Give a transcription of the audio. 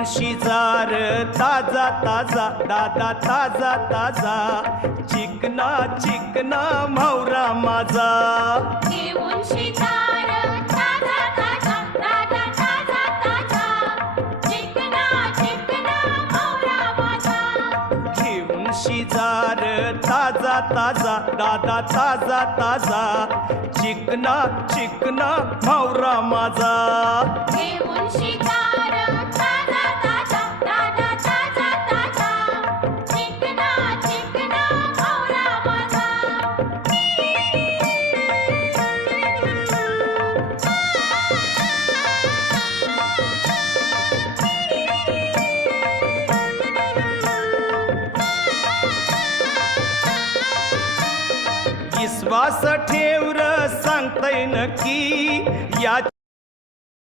घेऊन शिजार ताजा ताजा दादा ताजा ताजा चिकना चिकना म्हावरा माझा घेऊन शिकार ताजा ताजा दादा ताजा ताजा चिकना चिकना म्हावरा माझा घेऊन शिजार ताजा ताजा दादा ताजा ताजा चिकना चिकना म्हावरा माझा घेऊन शिकार ताजा ताजा दादा ताजा ताजा चिकना चिकना म्हावरा माझा विश्वास ठेवर सांगतय नक्की या